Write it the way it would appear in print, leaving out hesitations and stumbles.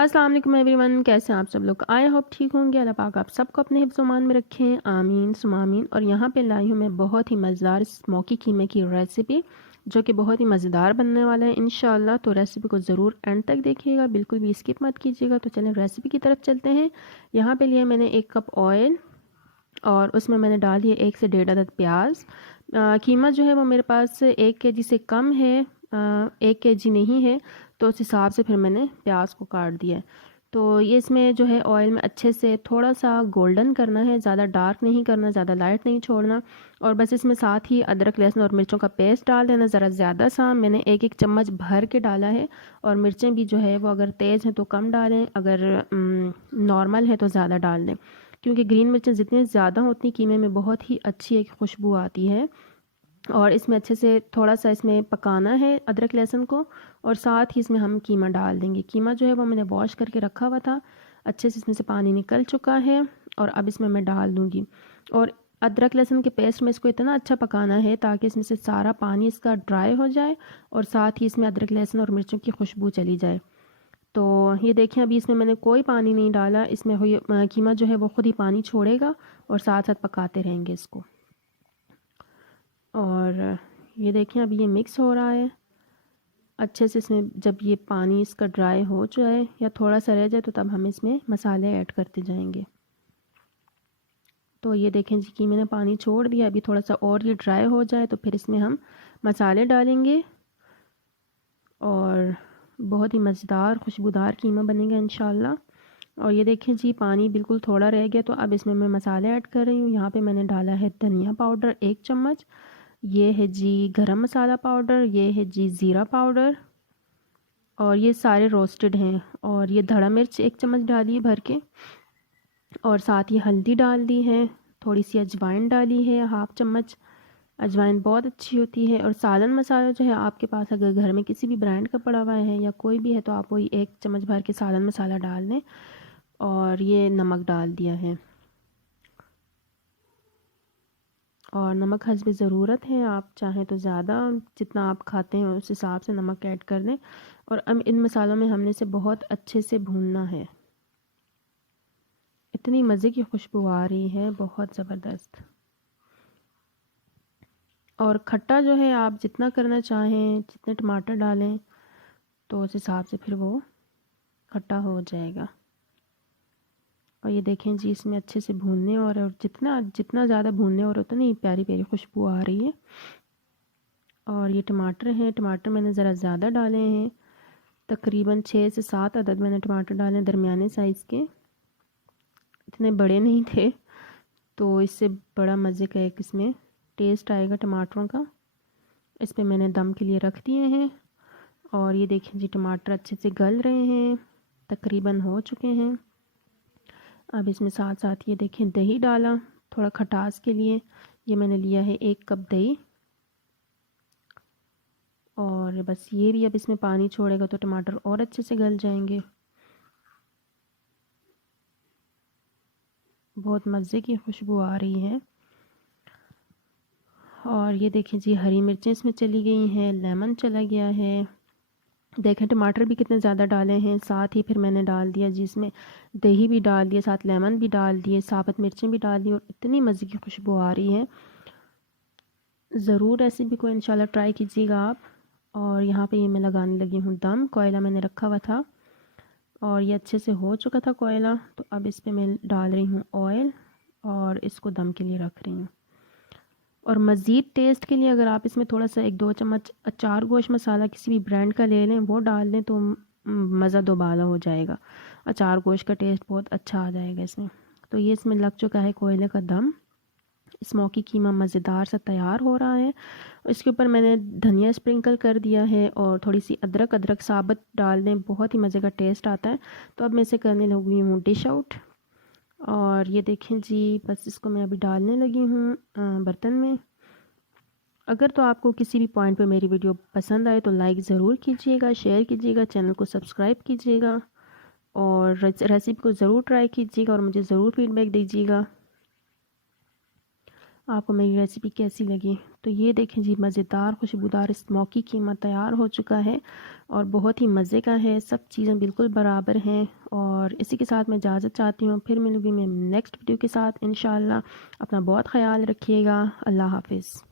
अस्सलाम वालेकुम एवरीवन, कैसे हैं आप सब लोग। आई होप ठीक होंगे। अल्लाह पाक आप सबको अपने हिफ्ज़-ओ-मान में रखें, आमीन सुमा आमीन। और यहाँ पे लाई हूँ मैं बहुत ही मज़ेदार स्मोकी कीमे की रेसिपी, जो कि बहुत ही मज़ेदार बनने वाला है इंशाल्लाह। तो रेसिपी को ज़रूर एंड तक देखिएगा, बिल्कुल भी स्किप मत कीजिएगा। तो चलें रेसिपी की तरफ चलते हैं। यहाँ पे लिया मैंने 1 कप ऑयल और उसमें मैंने डाल दिया 1 से 1.5 अदद प्याज। कीमा जो है वो मेरे पास 1 केजी से कम है, 1 केजी नहीं है, तो उस हिसाब से फिर मैंने प्याज को काट दिया है। तो ये इसमें जो है ऑयल में अच्छे से थोड़ा सा गोल्डन करना है, ज़्यादा डार्क नहीं करना, ज़्यादा लाइट नहीं छोड़ना। और बस इसमें साथ ही अदरक लहसुन और मिर्चों का पेस्ट डाल देना, ज़रा ज़्यादा सा। मैंने 1-1 चम्मच भर के डाला है। और मिर्चें भी जो है वो अगर तेज़ हैं तो कम डालें, अगर नॉर्मल है तो ज़्यादा डाल दें, क्योंकि ग्रीन मिर्चें जितनी ज़्यादा होती हैं कीमे में बहुत ही अच्छी एक खुशबू आती है। और इसमें अच्छे से थोड़ा सा इसमें पकाना है अदरक लहसुन को, और साथ ही इसमें हम कीमा डाल देंगे। कीमा जो है वो मैंने वॉश करके रखा हुआ था, अच्छे से इसमें से पानी निकल चुका है और अब इसमें मैं डाल दूँगी। और अदरक लहसुन के पेस्ट में इसको इतना अच्छा पकाना है ताकि इसमें से सारा पानी इसका ड्राई हो जाए और साथ ही इसमें अदरक लहसुन और मिर्चों की खुशबू चली जाए। तो ये देखें, अभी इसमें मैंने कोई पानी नहीं डाला, इसमें कीमा जो है वो खुद ही पानी छोड़ेगा और साथ साथ पकाते रहेंगे इसको। और ये देखें अभी ये मिक्स हो रहा है अच्छे से। इसमें जब ये पानी इसका ड्राई हो जाए या थोड़ा सा रह जाए तो तब हम इसमें मसाले ऐड करते जाएंगे। तो ये देखें जी कि मैंने पानी छोड़ दिया, अभी थोड़ा सा और ये ड्राई हो जाए तो फिर इसमें हम मसाले डालेंगे और बहुत ही मज़ेदार खुशबूदार कीमा बनेगा इंशाल्लाह। और ये देखें जी पानी बिल्कुल थोड़ा रह गया, तो अब इसमें मैं मसाले ऐड कर रही हूँ। यहाँ पे मैंने डाला है धनिया पाउडर 1 चम्मच, ये है जी गरम मसाला पाउडर, ये है जी ज़ीरा पाउडर, और ये सारे रोस्टेड हैं। और ये धड़ा मिर्च 1 चम्मच डाली है भर के, और साथ ही हल्दी डाल दी है, थोड़ी सी अजवाइन डाली है 1/2 चम्मच। अजवाइन बहुत अच्छी होती है। और सालन मसाला जो है आपके पास अगर घर में किसी भी ब्रांड का पड़ा हुआ है या कोई भी है तो आप वही 1 चम्मच भर के सालन मसाला डाल दें। और ये नमक डाल दिया है, और नमक हस्बे ज़रूरत है, आप चाहें तो ज़्यादा जितना आप खाते हैं उस हिसाब से नमक ऐड कर दें। और अब इन मसालों में हमने इसे बहुत अच्छे से भूनना है। इतनी मज़े की खुशबू आ रही है, बहुत ज़बरदस्त। और खट्टा जो है आप जितना करना चाहें, जितने टमाटर डालें तो उस हिसाब से फिर वो खट्टा हो जाएगा। और ये देखें जी इसमें अच्छे से भूनने और जितना जितना ज़्यादा भूनने और उतनी प्यारी प्यारी खुशबू आ रही है। और ये टमाटर हैं, टमाटर मैंने ज़रा ज़्यादा डाले हैं, तकरीबन 6 से 7 अदद मैंने टमाटर डाले, दरमियाने साइज़ के, इतने बड़े नहीं थे। तो इससे बड़ा मज़े का एक इसमें टेस्ट आएगा टमाटरों का। इस पर मैंने दम के लिए रख दिए हैं। और ये देखें जी टमाटर अच्छे से गल रहे हैं, तकरीबन हो चुके हैं। अब इसमें साथ साथ ये देखें दही डाला थोड़ा खटास के लिए, ये मैंने लिया है 1 कप दही। और बस ये भी अब इसमें पानी छोड़ेगा तो टमाटर और अच्छे से गल जाएंगे। बहुत मज़े की खुशबू आ रही है। और ये देखें जी हरी मिर्चें इसमें चली गई हैं, लेमन चला गया है। देखें टमाटर भी कितने ज़्यादा डाले हैं, साथ ही फिर मैंने डाल दिया जी इसमें दही भी डाल दिया, साथ लेमन भी डाल दिए, साबुत मिर्चें भी डाल दी, और इतनी मज़े की खुशबू आ रही है। ज़रूर रेसिपी को इंशाल्लाह ट्राई कीजिएगा आप। और यहाँ पे ये मैं लगाने लगी हूँ दम। कोयला मैंने रखा हुआ था और ये अच्छे से हो चुका था कोयला, तो अब इस पर मैं डाल रही हूँ ऑयल और इसको दम के लिए रख रही हूँ। और मज़ीद टेस्ट के लिए अगर आप इसमें थोड़ा सा 1-2 चम्मच अचार गोश्त मसाला किसी भी ब्रांड का ले लें, वो डाल दें तो मज़ा दोबारा हो जाएगा। अचार गोश्त का टेस्ट बहुत अच्छा आ जाएगा इसमें। तो ये इसमें लग चुका है कोयले का दम, स्मोकी कीमा मज़ेदार सा तैयार हो रहा है। इसके ऊपर मैंने धनिया स्प्रिंकल कर दिया है और थोड़ी सी अदरक साबुत डाल दें, बहुत ही मज़े का टेस्ट आता है। तो अब मैं इसे करने लगी हूँ डिश आउट। और ये देखें जी बस इसको मैं अभी डालने लगी हूँ बर्तन में। अगर तो आपको किसी भी पॉइंट पे मेरी वीडियो पसंद आए तो लाइक ज़रूर कीजिएगा, शेयर कीजिएगा, चैनल को सब्सक्राइब कीजिएगा, और रेसिपी को ज़रूर ट्राई कीजिएगा और मुझे ज़रूर फीडबैक दीजिएगा। आपको मेरी रेसिपी कैसी लगी। तो ये देखें जी, मज़ेदार खुशबूदार स्मोकी कीमा तैयार हो चुका है और बहुत ही मज़े का है। सब चीज़ें बिल्कुल बराबर हैं और इसी के साथ मैं इजाज़त चाहती हूँ। फिर मिलूँगी मैं नेक्स्ट वीडियो के साथ इंशाअल्लाह। अपना बहुत ख़याल रखिएगा। अल्लाह हाफ़िज़।